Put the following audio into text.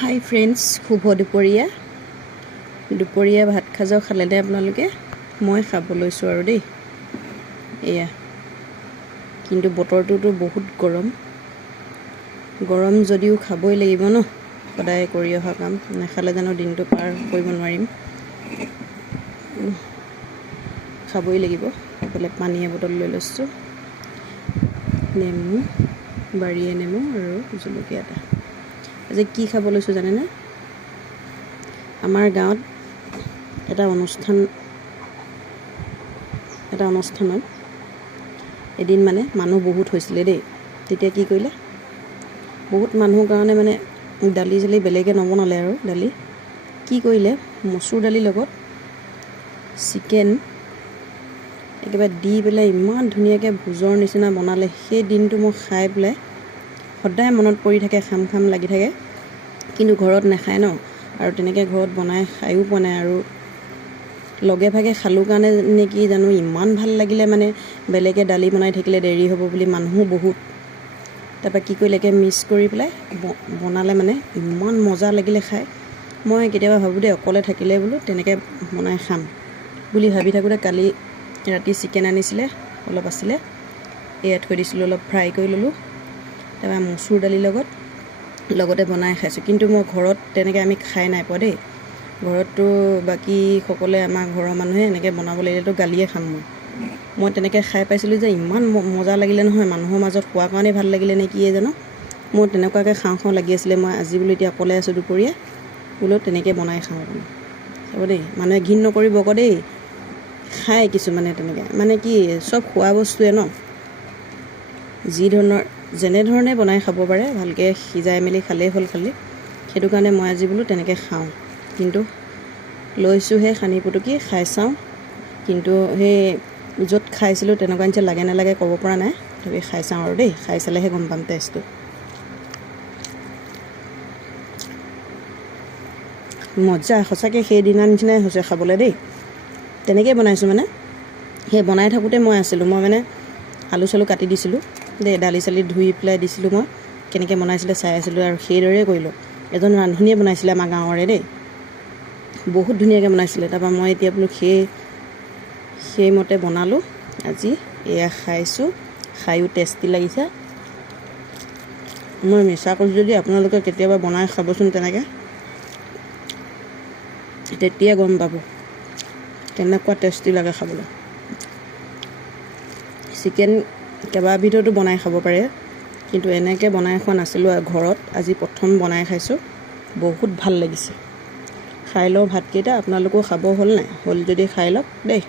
হাই friends, শুভ দুপৰীয়া ভাত খাজাও খালেনে আপোনালোকে? মই খাব লৈছোঁ আৰু দেই। এয়া কিন্তু বতৰটোতো বহুত গৰম যদিও খাবই লাগিব ন, সদায় কৰি অহা কাম। নাখালে জানো দিনটো পাৰ কৰিব নোৱাৰিম। খাবই লাগিব। এইফালে পানী এবটল লৈ লৈছোঁ, নেমু, বাৰীয়ে নেমু আৰু জলকীয়া এটা। আজি কি খাব লৈছোঁ জানেনে? আমাৰ গাঁৱত এটা অনুষ্ঠানত এদিন মানে মানুহ বহুত হৈছিলে দেই। তেতিয়া কি কৰিলে, বহুত মানুহৰ কাৰণে মানে দালি চালি বেলেগে নবনালে আৰু দালি কি কৰিলে, মচুৰ দালিৰ লগত চিকেন একেবাৰে দি পেলাই ইমান ধুনীয়াকৈ ভোজৰ নিচিনা বনালে। সেই দিনটো মই খাই পেলাই সদায় মনত পৰি থাকে, খাম লাগি থাকে। কিন্তু ঘৰত নাখায় ন, আৰু তেনেকৈ ঘৰত বনাই খায়ো পোৱা নাই। আৰু লগে ভাগে খালোঁ কাৰণে নে কি জানো ইমান ভাল লাগিলে, মানে বেলেগে দালি বনাই থাকিলে দেৰি হ'ব বুলি, মানুহো বহুত। তাৰপৰা কি কৰিলে, একে মিক্স কৰি পেলাই বনালে, মানে ইমান মজা লাগিলে খাই। মই কেতিয়াবা ভাবোঁ দেই, অকলে থাকিলে বোলো তেনেকৈ বনাই খাম বুলি ভাবি থাকোঁতে কালি ৰাতি চিকেন আনিছিলে, অলপ আছিলে, এয়া থৈ দিছিলোঁ, অলপ ফ্ৰাই কৰি ল'লোঁ। তাৰপৰা মচুৰ দালিৰ লগতে বনাই খাইছোঁ। কিন্তু মই ঘৰত তেনেকৈ আমি খাই নাই পোৱা দেই। ঘৰততো বাকী সকলে, আমাৰ ঘৰৰ মানুহে এনেকৈ বনাব লাগিলেতো গালিয়ে খাম মই তেনেকৈ খাই পাইছিলোঁ যে ইমান মজা লাগিলে নহয়। মানুহৰ মাজত খোৱাৰ কাৰণেই ভাল লাগিলে নে কিয়ে জানো, মোৰ তেনেকুৱাকৈ খাওঁ লাগি আছিলে। মই আজি বোলো এতিয়া অকলে আছোঁ দুপৰীয়া, বোলো তেনেকৈ বনাই খাওঁ বোলো। চাব দেই, মানুহে ঘিণ নকৰিব আকৌ দেই, খায় কিছুমানে তেনেকৈ। মানে কি, চব খোৱা বস্তুৱে ন, যেনেধৰণে বনাই খাব পাৰে, ভালকৈ সিজাই মেলি খালেই হ'ল খালি। সেইটো কাৰণে মই আজি বোলো তেনেকৈ খাওঁ। কিন্তু লৈছোঁহে সানি পুটুকি খাই চাওঁ। কিন্তু সেই য'ত খাইছিলোঁ তেনেকুৱা নিচিনা লাগে নালাগে ক'ব পৰা নাই। তথাপি খাই চাওঁ আৰু দেই, খাই চালেহে গম পাম টেষ্টটো। মজা, সঁচাকৈ সেইদিনা নিচিনাই হৈছে খাবলৈ দেই। তেনেকৈয়ে বনাইছোঁ মানে। সেই বনাই থাকোঁতে মই মানে আলু চালু কাটি দিছিলোঁ দেই, দালি চালি ধুই পেলাই দিছিলোঁ। মই কেনেকৈ বনাইছিলে চাই আছিলোঁ, আৰু সেইদৰেই কৰিলোঁ। এজন ৰান্ধনীয়ে বনাইছিলে আমাৰ গাঁৱৰে দেই, বহুত ধুনীয়াকৈ বনাইছিলে। তাৰপৰা মই এতিয়া বোলো সেইমতে বনালোঁ আজি। এয়া খাইছোঁ, খায়ো টেষ্টি লাগিছে। মই মিছা কৈছোঁ যদি আপোনালোকে কেতিয়াবা বনাই খাবচোন তেনেকৈ, তেতিয়া গম পাব কেনেকুৱা টেষ্টি লাগে খাবলৈ। চিকেন কেইবাবিধতো বনাই খাব পাৰে, কিন্তু এনেকৈ বনাই খোৱা নাছিলোঁ আৰু ঘৰত। আজি প্ৰথম বনাই খাইছোঁ, বহুত ভাল লাগিছে। খাই লওঁ ভাতকেইটা। আপোনালোকেও খাব হ'ল নাই? হ'ল যদি খাই লওক দেই।